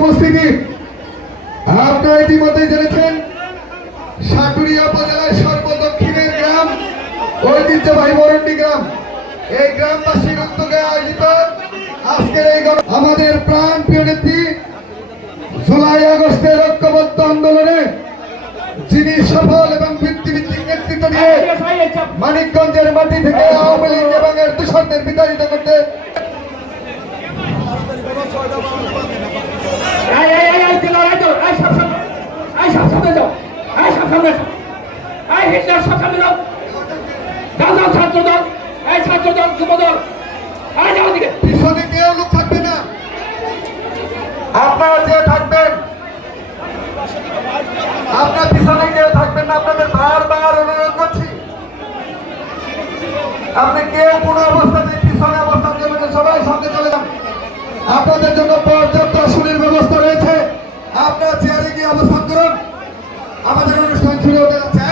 উপস্থিতি। আপনারা ইতিমধ্যে জেনেছেন সাটুরিয়া উপজেলার সর্বদক্ষিণের গ্রাম ঐতিহ্যবাহী বরন্ডি গ্রাম, এই গ্রামবাসীর উদ্যোগে আয়োজিত আজকের এই আমাদের প্রাণ প্রিয় নেত্রী জুলাই আগস্টের ঐক্যবদ্ধ আন্দোলনে যিনি সফল এবং ভিত্তিভিত্তিক নেতৃত্ব দিয়ে মানিকগঞ্জের মাটি থেকে আওয়ামী লীগ এবং এর দূষণদের বিতাড়িত করতে পিছনে কেউ লোক থাকবে না, আপনারা যে থাকবেন, আপনার পিছনে কেউ থাকবেন না। আপনাদের বারবার অনুরোধ করছি, আপনি কেউ কোনো অবস্থাতে পিছনে অবস্থান করবেন, সবাই সামনে চলে যান। আপনাদের জন্য পর্যাপ্ত আসনের ব্যবস্থা রয়েছে, আপনারা চেয়ারে গিয়ে অবস্থান করুন। আমাদের অনুষ্ঠান শুরু হতে যাচ্ছে।